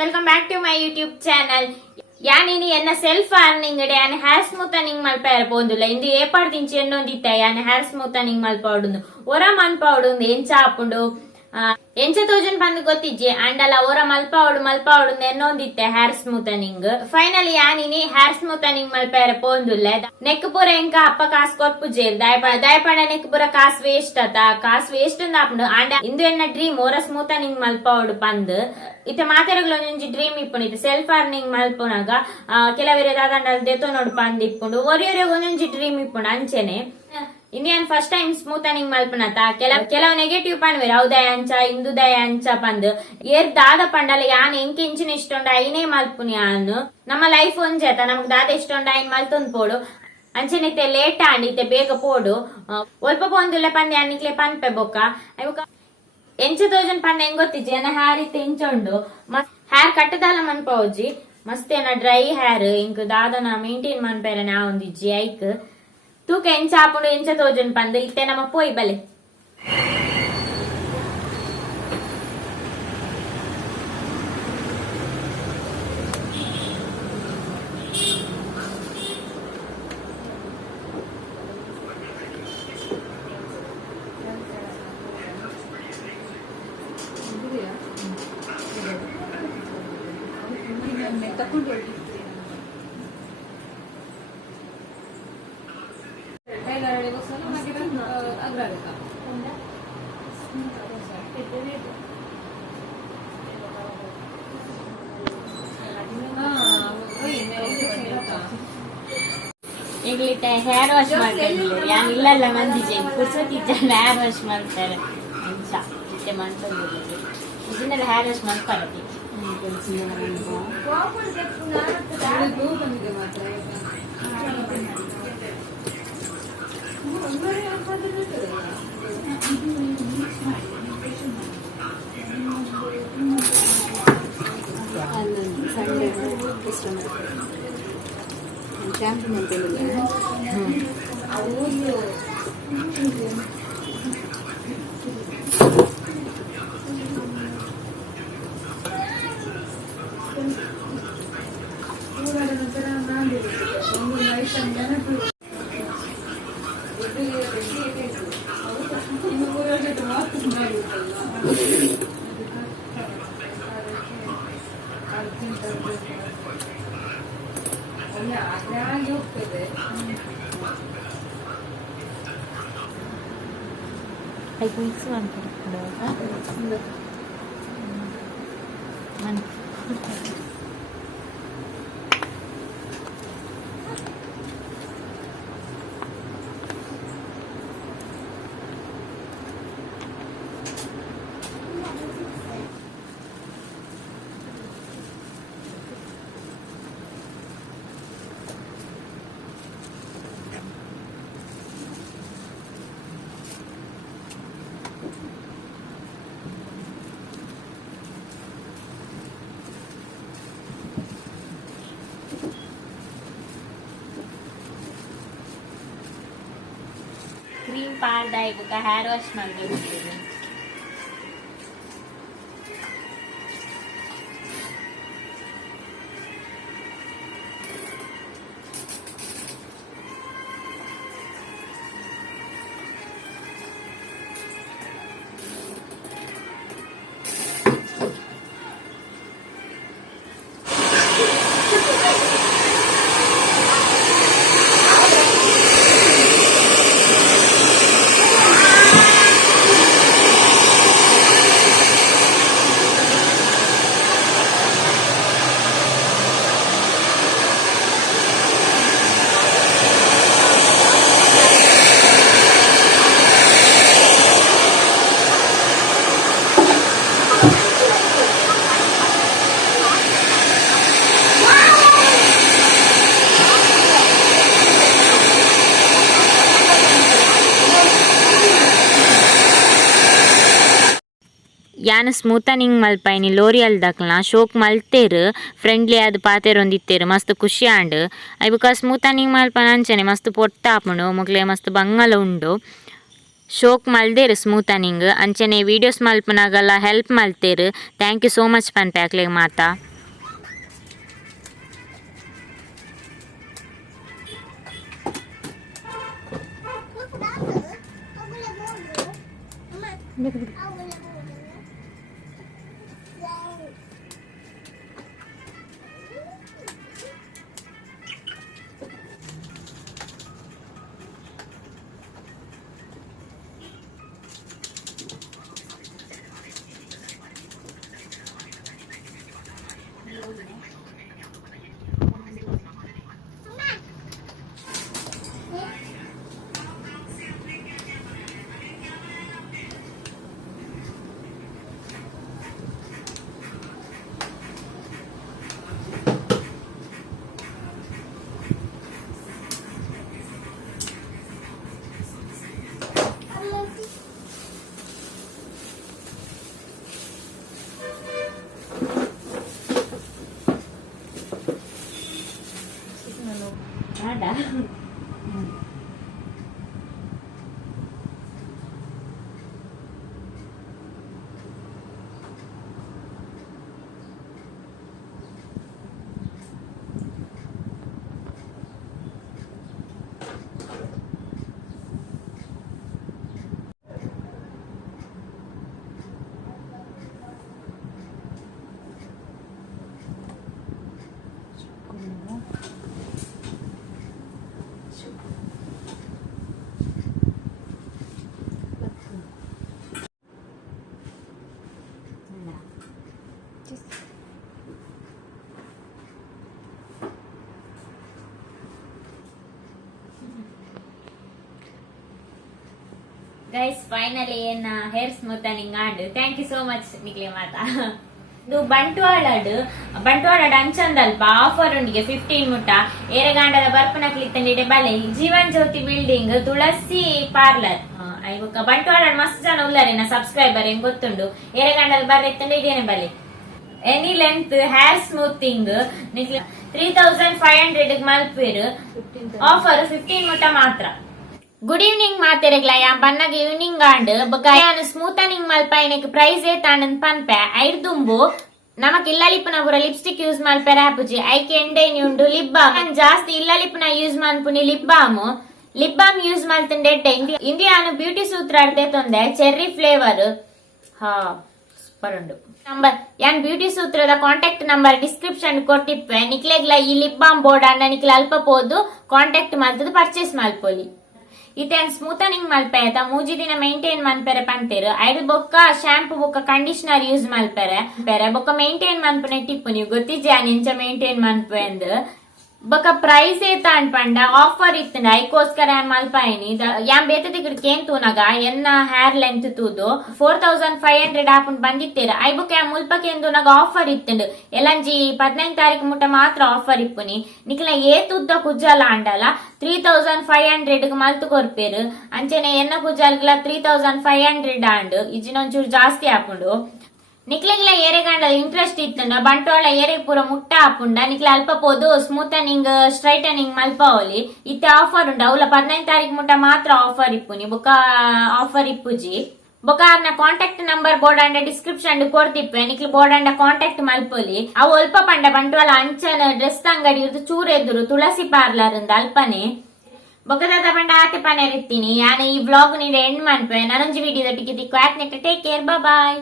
welcome back to my YouTube channel. Yani yenna self earning ide yani hair smoothing malpayar pondula indu e pardinchi ennonditta yani hair smoothing malpaudundu ora manpaudundi enchapundu ಎಂಚತೋಜನ್ ಬಂದು ಗೊತ್ತಿಜ್ಜಿ ಅಂಡಲ ಓರ ಮಲ್ಪಾವಡು ನೆನ್ನೊಂದಿತ್ತೆ hair ಸ್ಮೂತನಿಂಗ್ finally ಯಾನಿನಿ hair ಸ್ಮೂತನಿಂಗ್ ಮಲ್ಪೇರೆ ಪೋಂದುಲ್ಲೆ neck ಪೂರ ಎಂಕ ಅಪ್ಪ ಕಾಸ್ ಕೊರ್ಪುಜೇರ್ ದಯಪಂಡ neck ಪೂರ ಕಾಸ್ waste ಅಂದಾಪುಂಡು ಅಂಡ ಇಂದು ಎನ್ನ dream ಓರ ಸ್ಮೂತನಿಂಗ್ ಮಲ್ಪಾವಡು ಪಂದ್ ಇತ್ತೆ ಮಾತೆರಗ್ಲು ಒಂಜಿ dream ಇಪ್ಪುಂಡು ಇತ್ತೆ ಸೆಲ್ಫ್ ಅರ್ನಿಂಗ್ ಮಲ್ಪುನಾಗ ಕೆಲವರೆ ದಾದಂಡಲ್ ದೆತೊ ನೋಡು ಪಂದ್ ಇಪ್ಪುಂಡು ಒರಿಯೊರೆ ಒಂದೊಂಜಿ ಡ್ರೀಮ್ ಇಪ್ಪುಂಡು ಅಂಚೆನೆ ಇಂಡಿಯನ್ ಫಸ್ಟ್ ಟೈಮ್ ಸ್ಮೂತನಿಂಗ್ ಮಲ್ಪನತ ಕೆಲವು ನೆಗೆಟಿವ್ ಪಂಡ್ವೇರು ಹೌದಯ ಅಂಚ ಇಂದುದಯ ಅಂಚ ಪಂದ್ ಏರ್ ದಾದ ಪಂಡಲ ಯಾನ್ ಎಂಕ್ ಇಂಚಿನ ಇಷ್ಟೊಂಡ ಐನೇ ಮಲ್ಪುನಿ ಯಾನು ನಮ್ಮ ಲೈಫ್ ಒಂಜೇತ ನಮಗ್ ದಾದ ಇಷ್ಟೊಂಡ ಐನ್ ಮಲ್ತೊಂದ್ ಪೋಡು ಅಂಚೆನಿತ್ತೆ ಲೇಟ್ ಆಂಡಿತ್ತೆ ಬೇಗ ಪೋಡು ಒಲ್ಪ ಪೋಂದುಲ್ಲೆ ಪಂದ್ ಯಾನಿಕ್ಲೆ ಪನ್ಪೆ ಬೊಕ್ಕ ಎಂಚ ತೋಜನ್ ಪಂದ್ ಹೆಂಗ್ ಗೊತ್ತಿಜ್ಜಿ ಏನ ಹೇರ್ ಇತ್ತೆ ಇಂಚೊಂಡು ಹೇರ್ ಕಟ್ಟದಾಲ ಮನ್ಪೋಜಿ ಮಸ್ತ್ ಏನ ಡ್ರೈ ಹೇರ್ ಇಂಕ್ ದಾದನ ಮೇಂಟೈನ್ ಮನ್ಪೇರೆ ನಾ ಒಂದಿಜ್ಜಿ ಐಕ್ ತೂಕ ಎಂಚ ಹಾಪುಂಡು ಎಂಚ ತೋಜನ್ ಪಂದ್ ಇತ್ತೆ ನಮ್ಮ ಪೋಯ್ ಬಲೆ ಈಗಲಿತ್ತೆ ಹೇರ್ ವಾಶ್ ಮಾಡ್ತಾರೆ ಯಾನ್ ಇಲ್ಲಲ್ಲ ಮಂದಿಜೆ ಕುರ್ಸೋತಿದ್ದ ಹೇರ್ ವಾಶ್ ಮಾಡ್ತಾರೆ ಅಂಚ ಇತ್ತೆ ಮಾಡ್ಕೊಂಡಿಲ್ಲ ಇದನ್ನೆಲ್ಲ ಹೇರ್ ವಾಶ್ ಮಾಡ್ಕೊಳ್ಳಿ ಶಾಂಪು ಮಾಡ್ಕೊಂಡಿಲ್ಲ ಮಿಕ್ಸ್ ಮಾಡ್ಕೊಂಡು ಕ್ರೀಮ್ ಪಾರ್ದ ಈಗ ಹೇರ್ ವಾಶ್ ಮಾಡಬೇಕು ಯಾನ್ ಸ್ಮೂತನಿಂಗ್ ಮಲ್ಪೈನಿ ಲೋರಿಯಲ್ ದಕ್ಲ ಶೋಕ್ ಮಲ್ತೇರು ಫ್ರೆಂಡ್ಲಿ ಆದ್ ಪಾತೆರ್ ಒಂದಿತ್ತೇರು ಮಸ್ತ್ ಖುಷಿ ಆಂಡ್ ಐಬುಕ ಸ್ಮೂತನಿಂಗ್ ಮಲ್ಪನ ಅಂಚನೆ ಮಸ್ತ್ ಪೊಟ್ಟಾಪುಂಡು ಮುಕ್ಲೆ ಮಸ್ತ್ ಬಂಗಲ ಉಂಡು ಶೋಕ್ ಮಲ್ದೇರು ಸ್ಮೂತನಿಂಗ್ ಅಂಚನೆ ವೀಡಿಯೋಸ್ ಮಲ್ಪನಾಗಲ್ಲ ಹೆಲ್ಪ್ ಮಲ್ತೇರು ಥ್ಯಾಂಕ್ ಯು ಸೋ ಮಚ್ ಪನ್ಪೆ ಅಕ್ಲೆಗ್ ಮಾತಾ. ada. Guys, finally hair smoothing and thank you so much Nikle Mata. ಇದು ಬಂಟ್ವಾಳ ಅಂಚಂದ ಅಲ್ಪ ಆಫರ್ ಉಂಡಿಗೆ 15 ಮುಟ್ಟ ಏರೆಗಾಂಡದ ಬರ್ಪನ ಕ್ಲಿತ್ತಂಡಿಡೆ ಬಲೆ ಜೀವನ್ ಜ್ಯೋತಿ ಬಿಲ್ಡಿಂಗ್ ತುಳಸಿ ಪಾರ್ಲರ್ ಐವಕ್ಕ ಬಂಟ್ವಾಳ ಮಸ್ತ್ ಜನ ಉಳ್ಳಾರೆ ನಾ ಸಬ್ಸ್ಕ್ರೈಬರ್ ಹೆಂಗ್ ಗೊತ್ತುಂಡು ಏರೆಗಾಂಡದ ಬರ್ರೆತ್ತಂಡೆ ಇದೇನೆ ಬಲೆ ಎನಿ ಲೆಂತ್ ಹೇರ್ ಸ್ಮೂತಿಂಗ್ 3500 ಮಲ್ಪೇರು ಆಫರ್ 15 ಮುಟ್ಟ ಮಾತ್ರ. ಗುಡ್ ಈವ್ನಿಂಗ್ ಮಾತೆರೆಗ್ಲ ಯಾ ಬನ್ನಗ ಈವ್ನಿಂಗ್ ಆಂಡ್ ಬೊಕ ಸ್ಮೂತನಿಂಗ್ ಮಲ್ಪೈನಕ್ ಪ್ರೈಸ್ ಏತಾನನ್ ಪನ್ಪೆ ಐರ್ದುಂಬು ನಮಕ್ ಇಲ್ಲಲಿಪ್ಪನ ಪುರ ಲಿಪ್ಸ್ಟಿಕ್ ಯೂಸ್ ಮಲ್ಪೆರೆ ಆಪುಜಿ ಐಕೆ ಎಂಡೇನಿ ಉಂಡು ಲಿಪ್ ಬಾಮ್ ಜಾಸ್ತಿ ಇಲ್ಲಲಿಪ್ಪನ ಯೂಸ್ ಮನ್ಪುನಿ ಲಿಪ್ ಬಾಮ್ ಯೂಸ್ ಮಲ್ತಂಡೆ ಇಂಡಿಯಾನು ಬ್ಯೂಟಿ ಸೂತ್ರ ಅಡ್ದೆ ತೊಂದೆ ಚೆರ್ರಿ ಫ್ಲೇವರ್ ಹಾ ಸೂಪರ್ ಉಂಡು. ನಂಬರ್ ಯಾನ್ ಬ್ಯೂಟಿ ಸೂತ್ರದ ಕಾಂಟ್ಯಾಕ್ಟ್ ನಂಬರ್ ಡಿಸ್ಕ್ರಿಪ್ಷನ್ ಕೊಟ್ಟಿಪ್ಪೆ ನಿಕ್ಲೆಗ್ಲ ಈ ಲಿಪ್ ಬಾಮ್ ಬೋರ್ಡ್ ಅನ್ನ ನಿಕ್ಲೆ ಅಲ್ಪ ಪೋದು ಕಾಂಟ್ಯಾಕ್ಟ್ ಮಲ್ತದ ಪರ್ಚೇಸ್ ಮಲ್ಪೊಲಿ. ಇತೇನ್ ಸ್ಮೂತನಿಂಗ್ ಮಲ್ಪೆತ ಮೂಜಿ ದಿನ ಮೇಂಟೈನ್ ಮನ್ಪೆರೆ ಪಂತೇರು ಐದು ಬೊಕ್ಕ ಶಾಂಪು ಬೊಕ್ಕ ಕಂಡೀಷನರ್ ಯೂಸ್ ಮಲ್ಪೆರೆ ಬೊಕ್ಕ ಮೇಂಟೈನ್ ಮನ್ಪನೆ ಟಿಪ್ಪು ನೀವು ಗೊತ್ತಿಜ್ಜೆ ನಿಂಚ ಮೇಂಟೈನ್ ಮನ್ಪೆ ಅಂದ್ ಬೊಕ್ಕ ಪ್ರೈಸ್ ಏತ ಅನ್ಪಂಡ ಆಫರ್ ಇತ್ತಂಡ ಐಕೋಸ್ಕರ ಮಲ್ಪಾಯಿನಿ ಯಾನ್ ಬೇತ ತಿಕ್ಕಡ್ ಕೇನ್ ತೂನಗ ಎನ್ನ ಹೇರ್ ಲೆಂತ್ ತೂದು 4500 ಆಪುನ್ ಬಂದಿತ್ತೇರ ಐ ಬೊಕ್ಕ ಯಾ ಮುಲ್ಪಕೇನ್ ತೂನಗ ಆಫರ್ ಇತ್ತಂಡು ಎಲ್ಲಂಜಿ 15 ತಾರೀಕು ಮುಟ್ಟ ಮಾತ್ರ ಆಫರ್ ಇಪ್ಪುನಿ ನಿಕ್ಲ ಏತುದ್ದ ಕುಜ್ಜಲ ಅಂಡಲ 3500 ಮಲ್ತು ಕೊರ್ಪೇರು ಅಂಚೆನೆ ಎನ್ನ ಕುಜ್ಜಲ್ಗಲ 3500 ಆಂಡ್ ಇಜಿನೊಂಚೂರು ಜಾಸ್ತಿ ಆಪುಂಡು. ನಿಕ್ಲೆಗ್ಲ ಏರೆಗಾಂಡ ಇಂಟ್ರೆಸ್ಟ್ ಇತ್ತಂಡ ಬಂಟ್ವಾಳ ಏರೆ ಪೂರ ಮುಟ್ಟ ಆಪುಂಡ ನಿಕ್ಲ ಅಲ್ಪ ಪೋದು ಸ್ಮೂತನಿಂಗ್ ಸ್ಟ್ರೈಟನಿಂಗ್ ಮಲ್ಪ ಹೋಲಿ ಇತ್ತೆ ಆಫರ್ ಉಂಡ ಅವಲ 15 ತಾರೀಕು ಮುಟ್ಟ ಮಾತ್ರ ಆಫರ್ ಇಪ್ಪುನಿ ಬೊಕ ಆಫರ್ ಇಪ್ಪುಜಿ ಬೊಕ ಅವ್ರನ ಕಾಂಟ್ಯಾಕ್ಟ್ ನಂಬರ್ ಬೋರ್ಡ್ ಅಂಡ ಡಿಸ್ಕ್ರಿಪ್ಷನ್ ಕೊಡ್ತಿಪ್ಪೆ ನಿಕ್ಲ ಬೋರ್ಡ್ ಅಂಡ ಕಾಂಟ್ಯಾಕ್ಟ್ ಮಲ್ಪೊಲಿ ಅವು ಅಲ್ಪ ಪಂಡ ಬಂಟ್ವಾಳ ಅಂಚನ ಡ್ರೆಸ್ ಅಂಗಡಿ ಇರ್ದು ಚೂರ್ ಎದುರು ತುಳಸಿ ಪಾರ್ಲರ್ ಅಂದ ಅಲ್ಪನೆ ಬೊಕದ ಪಂಡ ಆತೆ ಪನೆ ಇರ್ತೀನಿ ಯಾನ ಈ ವ್ಲಾಗ್ ನೀಡ ಎಂಡ್ ಮನ್ಪೆ ನಾನೊಂಜಿ ವಿಡಿಯೋದ ಟಿಕೆ ತಿಕ್ಕು ಟೇಕ್ ಕೇರ್ ಬಾಯ್.